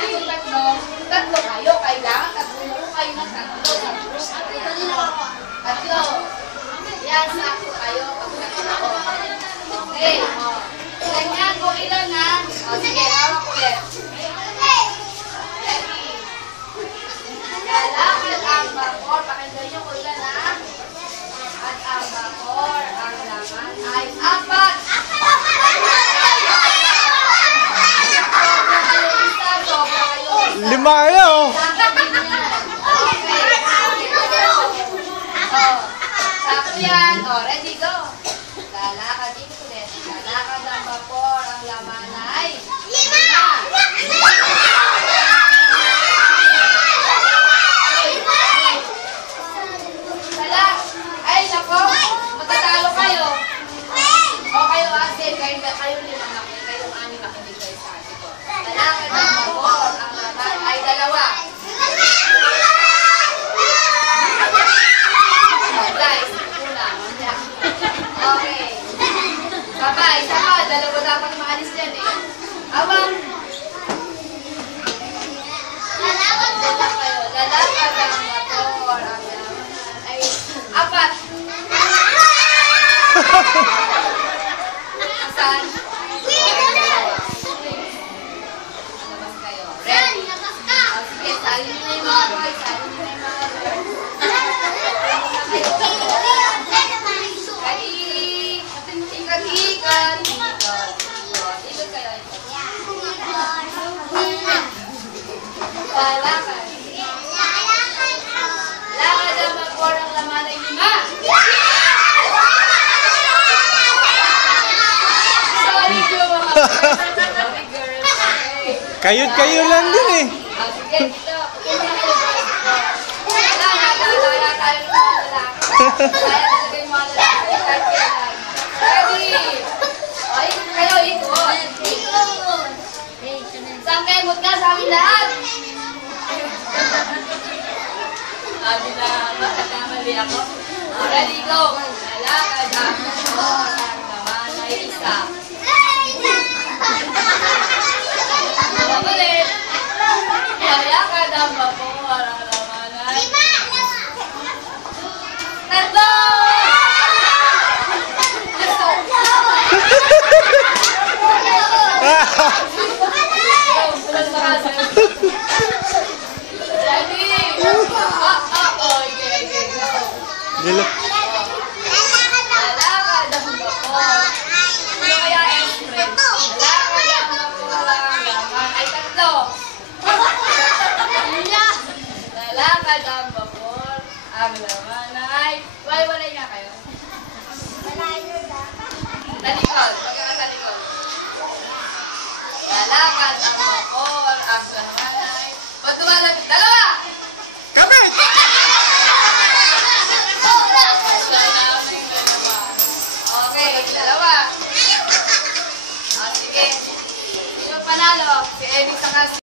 manalo yung tatlo, tatlo kayo. Kailangan tatlo kayo ng tatlo. Tatlo. Yan, sakto kayo. Okay. Ganyan kung ilan na. Sige, hawak ulit. Lalakad ang bakor. Pakinggan nyo kung ilan na. At ang bakor, ang laman ay 4. Lima kayo. Sakto yan. Ready, go. Lalakad din ulit. Lalakad ang vapor. Ang laman ay 5. Ay, nako. Matatalo kayo. O kayo, Ase. Kayo 5 na. Kayong 6 na. Hindi kayo sa atin. Lalakad ang vapor. Ang laman ay 2. Guys, kulang. Okay. Sabay, sabay. 2 dapat maalis dyan eh. Awang. Lalakad ang motor. Ang laman ay 4. Asan? Labas kayo. Ready? Sige, salin nyo na yung mga boys. Salin nyo na yung mga girls. Ikat. Ikot kayo. Lalakad. Lakad ang vapor, ang laman ay 5. Sorry, girl. Sorry, girl. Kayo lang din eh. Sige, dito. Daya tayo ng mga lalaki. Daya talaga yung mga lalaki. Ready? O, kayo, ikot. Saan kayo? Imot ka sa amin lahat. Sabi na, matakamali ako. Ready, go. Lalakad ang motor. Ang laman ay 1. Ulit. Lalakad ang vapor. Ang laman ay 3. Dilo. Lalakad ang vapor. Ano kaya yung friend? Lalakad ang vapor. Ang laman ay 3. Lalakad ang vapor. Ang laman ay... Walay nga kayo. Talikod. Pagkakatalikod. Lalakad ang vapor. Ang laman ay... Ba't tumalapit? 2! Okay, 2. Sige. Sino panalo? Si Eddie saka